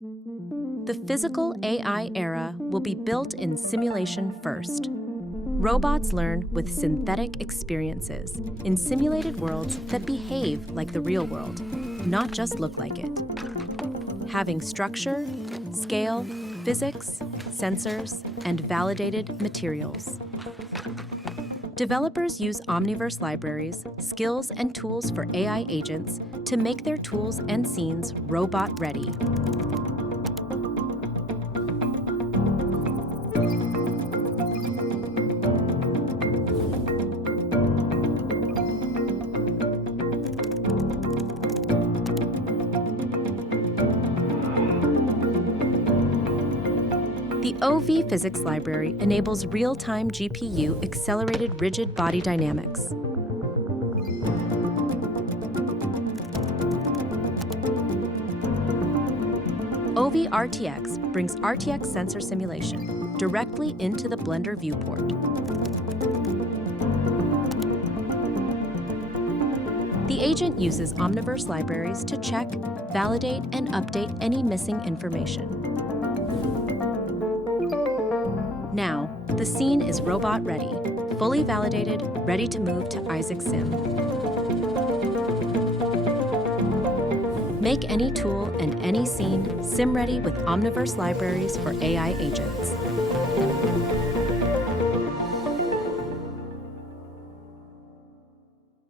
The physical AI era will be built in simulation first. Robots learn with synthetic experiences in simulated worlds that behave like the real world, not just look like it. Having structure, scale, physics, sensors, and validated materials. Developers use Omniverse libraries, skills, and tools for AI agents to make their tools and scenes robot-ready. The OV Physics Library enables real-time GPU accelerated rigid body dynamics. OV RTX brings RTX sensor simulation directly into the Blender viewport. The agent uses Omniverse libraries to check, validate, and update any missing information. Now, the scene is robot-ready, fully validated, ready to move to Isaac Sim. Make any tool and any scene sim-ready with Omniverse libraries for AI agents.